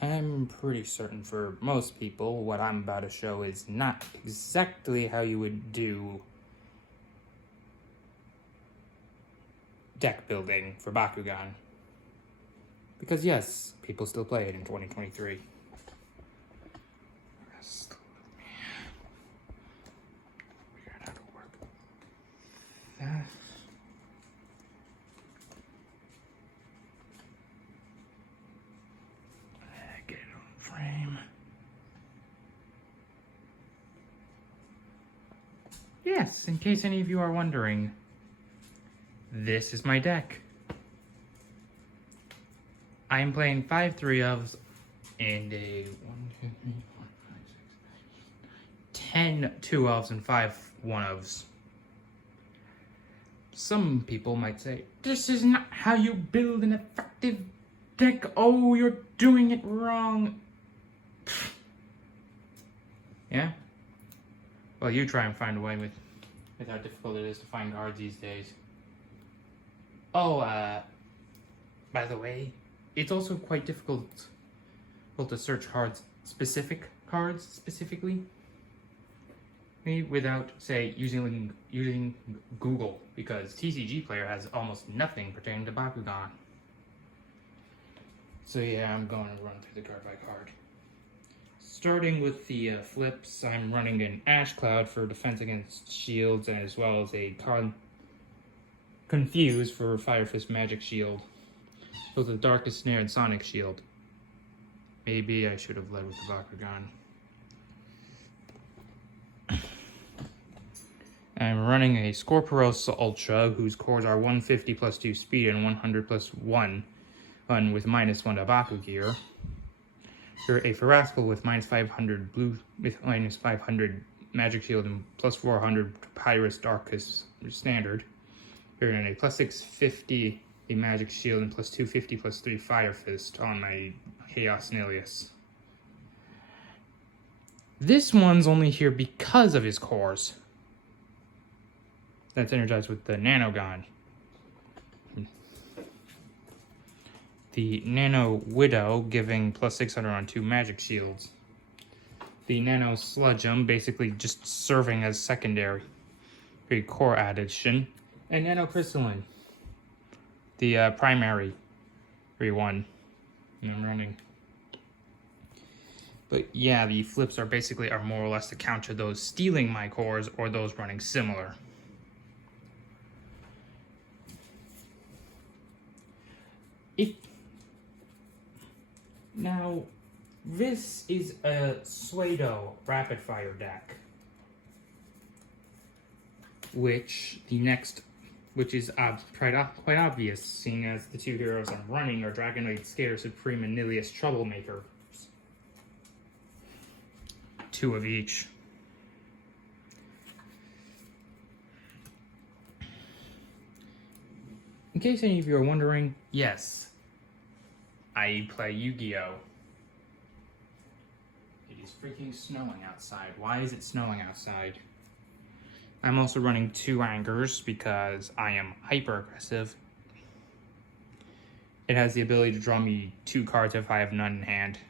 I'm pretty certain for most people what I'm about to show is not exactly how you would do deck building for Bakugan. Because yes, people still play it in 2023. Figure out how to work that. Get it on frame. Yes, in case any of you are wondering, this is my deck. I am playing 5 3-ofs and a 10 2-ofs and 5 1-ofs. Some people might say, this is not how you build an effective deck. Oh, you're doing it wrong. Yeah? Well, you try and find a way with how difficult it is to find cards these days. Oh, by the way, it's also quite difficult to search specifically, without, say, using Google, because TCG Player has almost nothing pertaining to Bakugan. So yeah, I'm going to run through the card by card. Starting with the flips, I'm running an Ash Cloud for defense against shields, as well as a Confuse for Fire Fist Magic Shield. Both the Darkest Snare and Sonic Shield. Maybe I should have led with the Bakugan. I'm running a Scorpiros Ultra, whose cores are 150 plus 2 speed and 100 plus 1 with -1 to Baku gear. For a Farascal with -500 blue, with -500 Magic Shield and plus 400 Pyrus Darkest Standard. We're in a plus 650 the Magic Shield and plus 250 plus 3 Fire Fist on my Chaos Nilius. This one's only here because of his cores. That's energized with the Nanogon. The Nano Widow giving plus 600 on 2 Magic Shields. The Nano Sludgeum basically just serving as secondary. Very core addition. And Nano Crystalline. The primary one I'm running. But yeah, the flips are more or less to counter those stealing my cores or those running similar. Now, this is a Suedo rapid fire deck, which is quite obvious, seeing as the two heroes I'm running are Dragonoid Skater Supreme and Nilius Troublemaker. 2 of each. In case any of you are wondering, yes, I play Yu-Gi-Oh! It is freaking snowing outside. Why is it snowing outside? I'm also running 2 Angers because I am hyper-aggressive. It has the ability to draw me 2 cards if I have none in hand.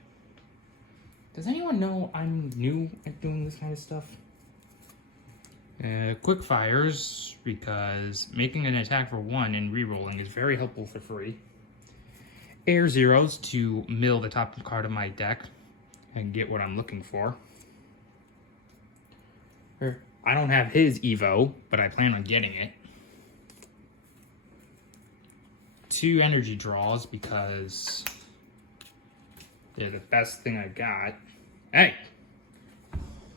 Does anyone know I'm new at doing this kind of stuff? Quick fires, because making an attack for 1 and re-rolling is very helpful for free. Air Zeros to mill the top card of my deck and get what I'm looking for. I don't have his Evo, but I plan on getting it. 2 energy draws because they're the best thing I got. Hey!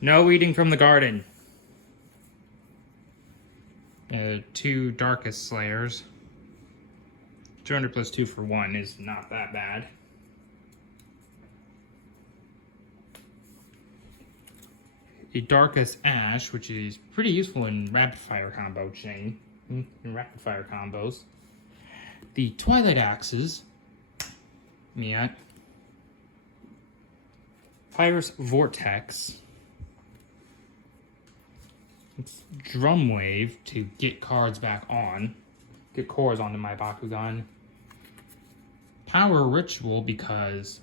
No eating from the garden. 2 Darkest Slayers. 200 plus 2 for 1 is not that bad. A Darkest Ash, which is pretty useful in rapid fire combo chain. In rapid fire combos. The Twilight Axes. Miat. Pyrus Vortex. It's Drumwave to get cards back on. Get cores onto my Bakugan. Power Ritual because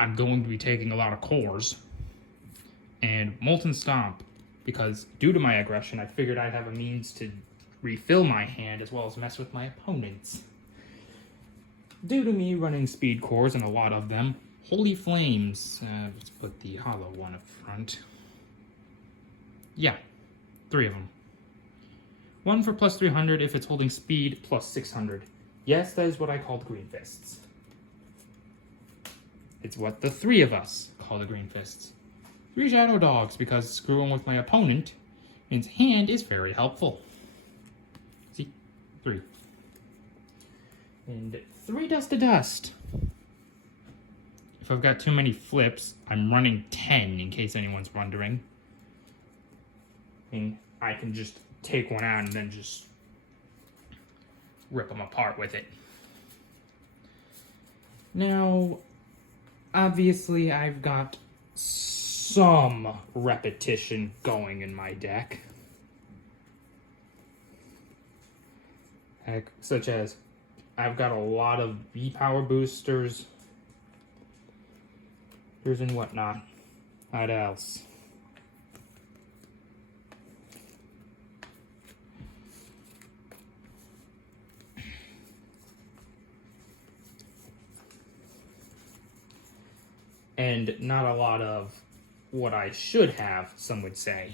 I'm going to be taking a lot of cores. And Molten Stomp, because due to my aggression, I figured I'd have a means to refill my hand as well as mess with my opponents. Due to me running speed cores and a lot of them, Holy Flames, let's put the hollow one up front. Yeah, 3 of them. One for plus 300 if it's holding speed, plus 600. Yes, that is what I called Green Fists. It's what the 3 of us call the Green Fists. 3 Shadow Dogs, because screwing with my opponent means hand is very helpful. See? 3. And 3 Dust to Dust. If I've got too many flips, I'm running 10 in case anyone's wondering. And I can just take one out and then just rip them apart with it. Now, obviously I've got some repetition going in my deck. Such as, I've got a lot of B-Power boosters. And whatnot. What else? And not a lot of what I should have, some would say.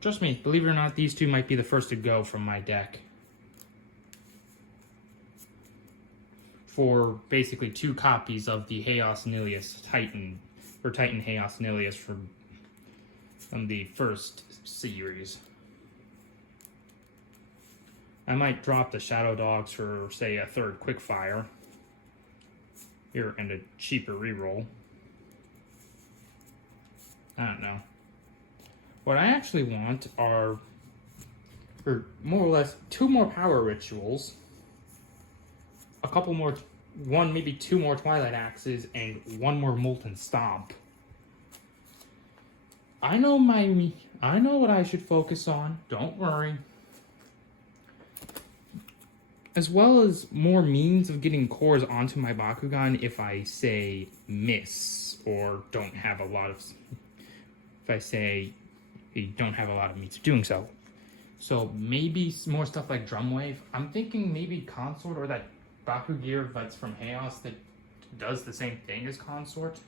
Trust me, believe it or not, these 2 might be the first to go from my deck. For basically 2 copies of the Chaos Nilius Titan, or Titan Chaos Nilius from the first series. I might drop the Shadow Dogs for, say, a 3rd Quickfire. Here, and a cheaper reroll. I don't know. What I actually want are, or more or less, 2 more Power Rituals, a couple more, 1, maybe 2 more Twilight Axes, and 1 more Molten Stomp. I know what I should focus on, don't worry. As well as more means of getting cores onto my Bakugan if I, say, miss, or don't have a lot of... If I say you don't have a lot of means of doing so. So maybe more stuff like Drumwave. I'm thinking maybe Consort or that Baku gear that's from Chaos that does the same thing as Consort.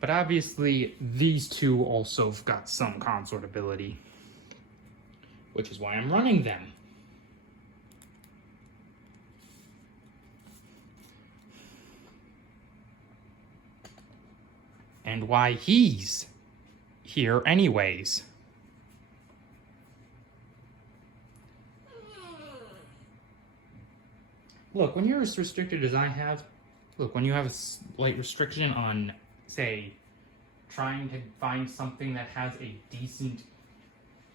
But obviously, these 2 also have got some Consort ability. Which is why I'm running them. And why he's here anyways. Look, when you're as restricted as I have, when you have a slight restriction on, say, trying to find something that has a decent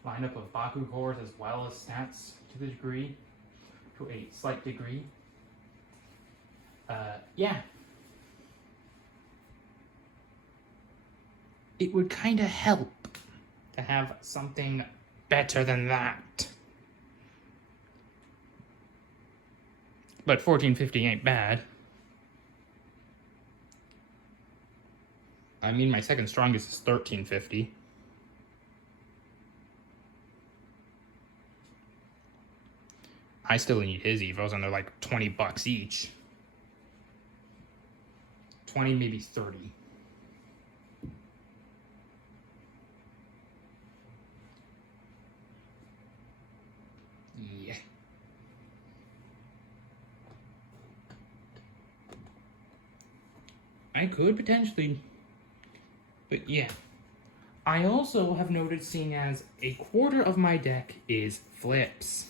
lineup of Baku cores as well as stats to a slight degree, yeah. It would kind of help to have something better than that. But 1450 ain't bad. I mean, my second strongest is 1350. I still need his evos, and they're like $20 each. 20, maybe 30. Yeah. I could potentially, but yeah. I also have noted, seeing as a quarter of my deck is flips.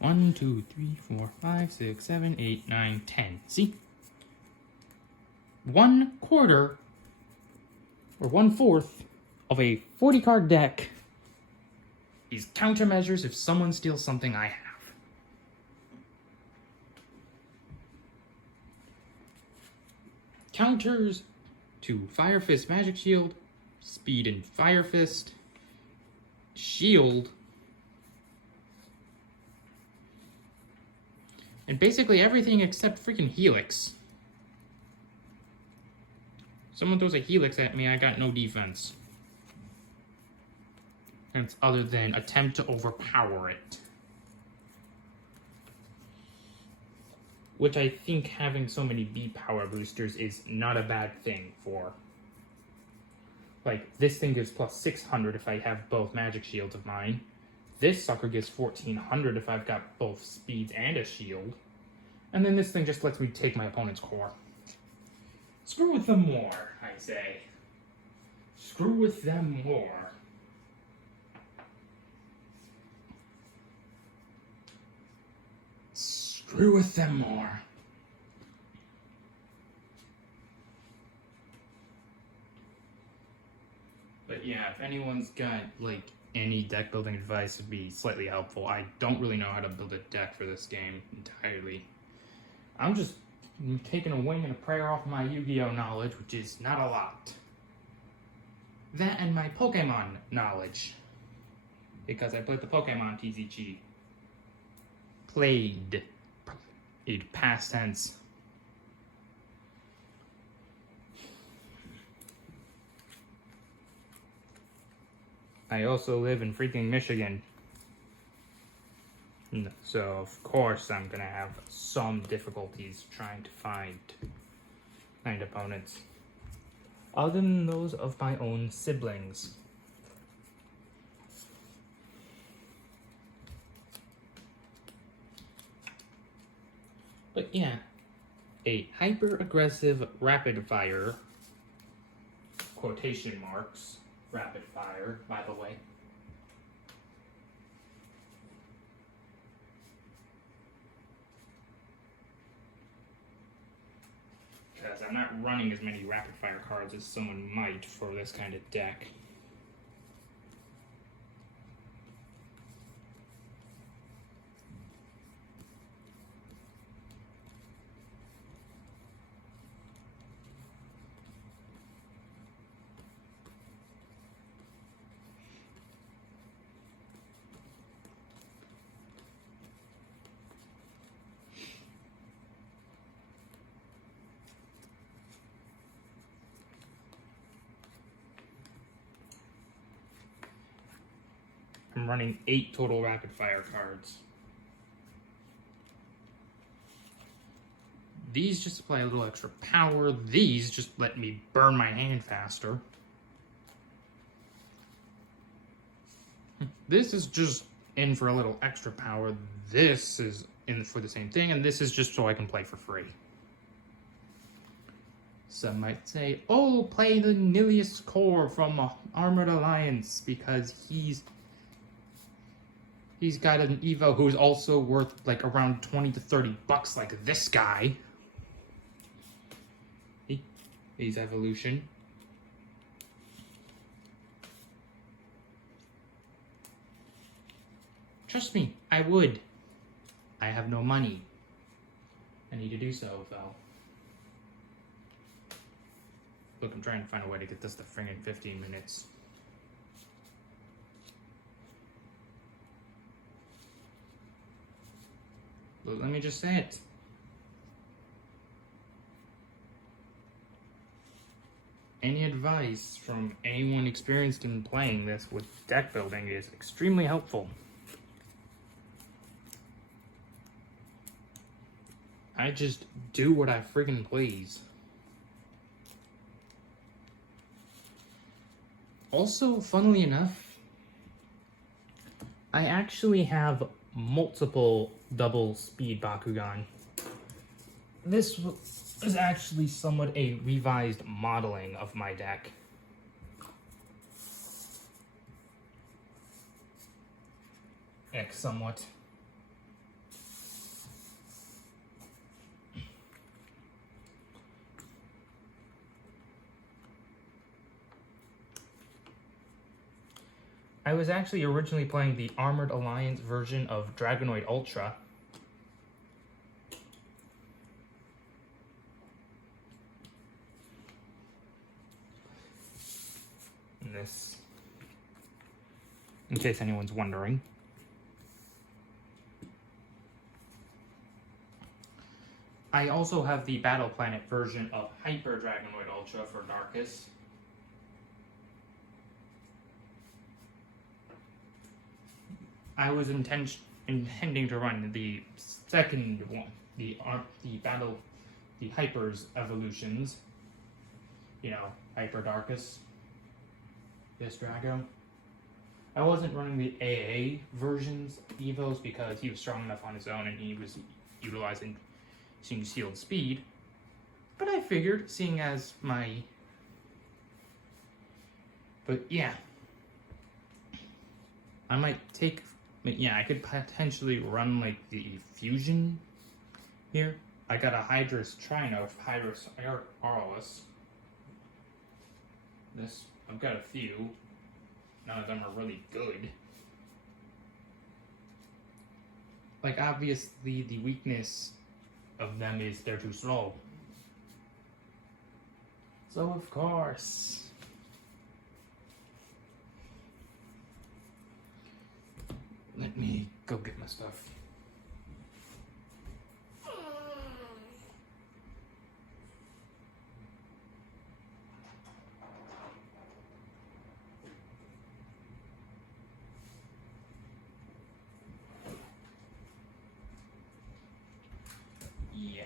One, 2, 3, 4, 5, 6, 7, 8, 9, 10. See? 1/4 or 1/4 of a 40 card deck is countermeasures if someone steals something I have. Counters to Fire Fist Magic Shield, Speed and Fire Fist, Shield, and basically everything except freaking Helix. Someone throws a Helix at me, I got no defense. And it's other than attempt to overpower it. Which I think having so many B power boosters is not a bad thing for. Like, this thing gives plus 600 if I have both magic shields of mine. This sucker gives 1400 if I've got both speeds and a shield. And then this thing just lets me take my opponent's core. Screw with them more, I say. Screw with them more. Screw with them more. But yeah, if anyone's got, like, any deck building advice would be slightly helpful. I don't really know how to build a deck for this game entirely. I'm just taking a wing and a prayer off my Yu-Gi-Oh knowledge, which is not a lot. That and my Pokemon knowledge. Because I played the Pokemon TCG. Played. Past tense. I also live in freaking Michigan. So, of course, I'm gonna have some difficulties trying to find opponents. Other than those of my own siblings. But yeah, a hyper-aggressive rapid-fire, quotation marks, rapid-fire, by the way. Because I'm not running as many rapid-fire cards as someone might for this kind of deck. I'm running 8 total rapid fire cards. These just apply a little extra power. These just let me burn my hand faster. This is just in for a little extra power. This is in for the same thing, and this is just so I can play for free. Some might say, oh, play the Nilius Core from Armored Alliance because he's got an Evo who's also worth like around 20 to 30 bucks like this guy. He's evolution. Trust me, I would. I have no money. I need to do so, though. Look, I'm trying to find a way to get this to friggin' 15 minutes. But let me just say it. Any advice from anyone experienced in playing this with deck building is extremely helpful. I just do what I friggin' please. Also, funnily enough, I actually have multiple double speed Bakugan. This is actually somewhat a revised modeling of my deck. Somewhat. I was actually originally playing the Armored Alliance version of Dragonoid Ultra. this, in case anyone's wondering. I also have the Battle Planet version of Hyper Dragonoid Ultra for Darkus. I was intending to run the second one, the Hyper's evolutions. You know, Hyper Darkus. This Drago. I wasn't running the AA versions Evos because he was strong enough on his own and he was utilizing sealed speed. But I figured, seeing as my... But yeah. I might take... Yeah, I could potentially run like the fusion here. I got a Hydrus Trino, Hydrus Aurelus. This, I've got a few. None of them are really good. Like, obviously, the weakness of them is they're too slow. So, of course. Let me go get my stuff. Yeah.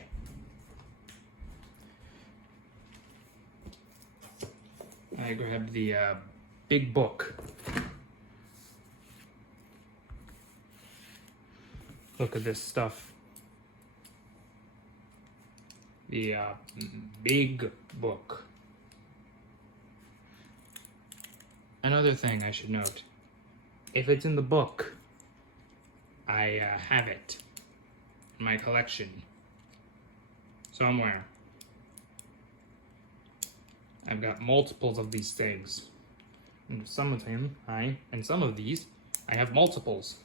I grabbed the big book. Look at this stuff. The big book. Another thing I should note. If it's in the book, I have it in my collection. Somewhere. I've got multiples of these things. And some of them, and some of these, I have multiples.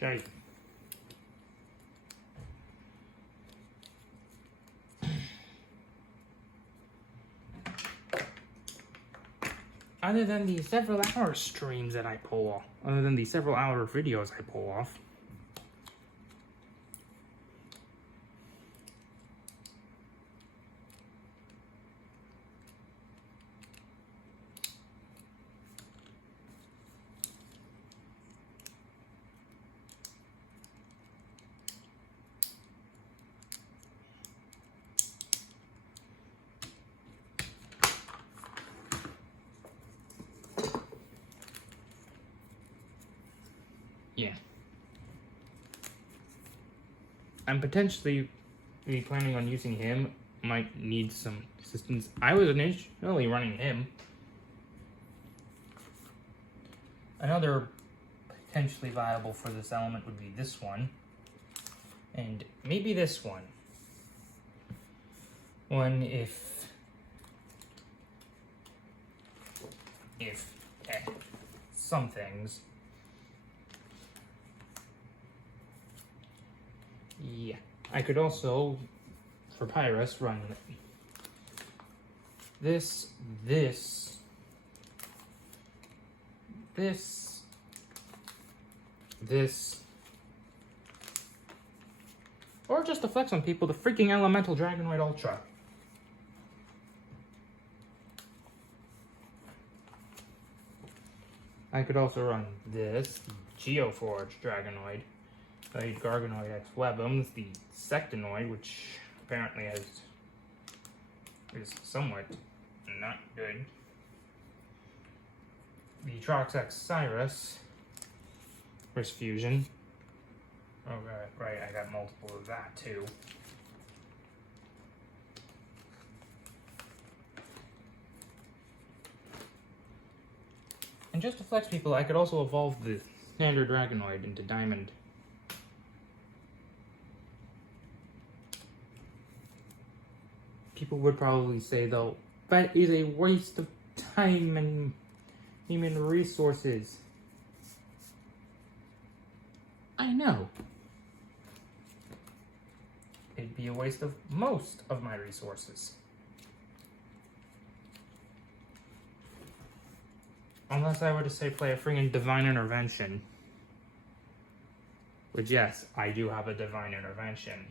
Shite. Other than the several hour streams that I pull off, other than the several hour videos I pull off, yeah. I'm potentially planning on using him. Might need some assistance. I was initially running him. Another potentially viable for this element would be this one. And maybe this one. If some things. Yeah. I could also, for Pyrus, run this, or just to flex on people, the freaking Elemental Dragonoid Ultra. I could also run this, Geoforge Dragonoid, the Garganoid X Webums, the Sectinoid, which apparently is somewhat not good. The Trox X Cyrus, Wrist Fusion. Oh, right, I got multiple of that too. And just to flex people, I could also evolve the standard Dragonoid into Diamond. People would probably say, though, that is a waste of time and human resources. I know. It'd be a waste of most of my resources. Unless I were to say play a friggin' Divine Intervention. Which, yes, I do have a Divine Intervention.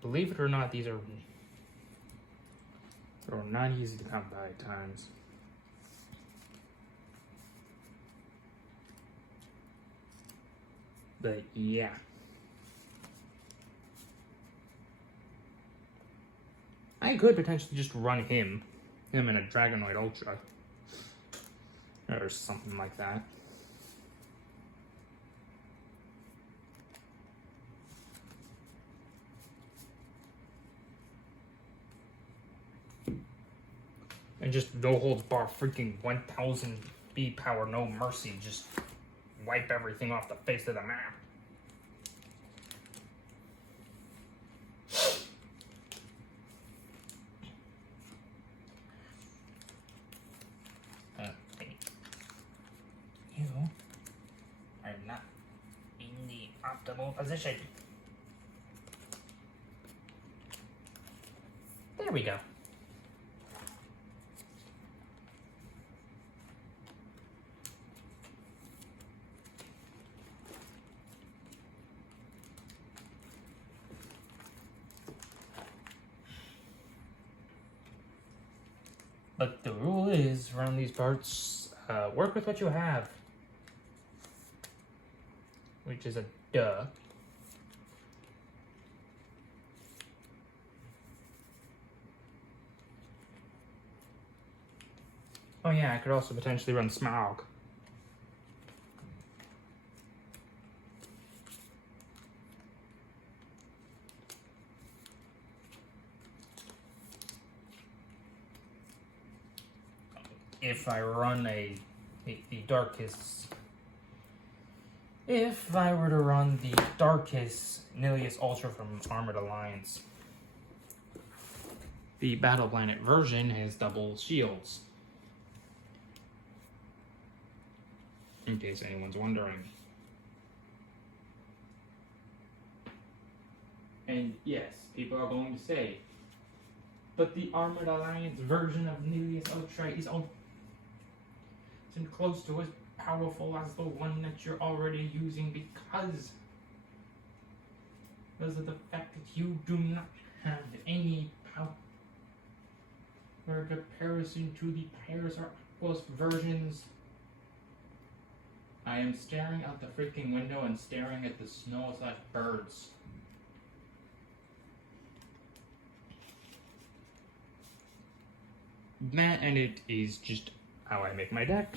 Believe it or not, these are not easy to come by at times. But yeah. I could potentially just run him in a Dragonoid Ultra. Or something like that. And just no holds bar, freaking 1000 speed power, no mercy, just wipe everything off the face of the map. You are not in the optimal position. There we go. But the rule is, around these parts, work with what you have. Which is a duh. Oh yeah, I could also potentially run Smaug. If I run the Darkest... If I were to run the Darkest Nilius Ultra from Armored Alliance, the Battle Planet version has double shields. In case anyone's wondering. And yes, people are going to say, but the Armored Alliance version of Nilius Ultra isn't close to as powerful as the one that you're already using because of the fact that you do not have any power in comparison to the Pyrus or Aquos versions. I am staring out the freaking window and staring at the snow/birds. That and it is just how I make my deck.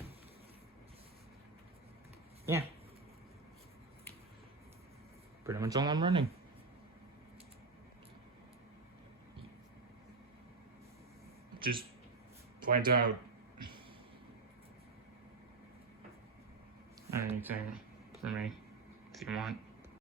Yeah. Pretty much all I'm running. Just point out anything for me if you want.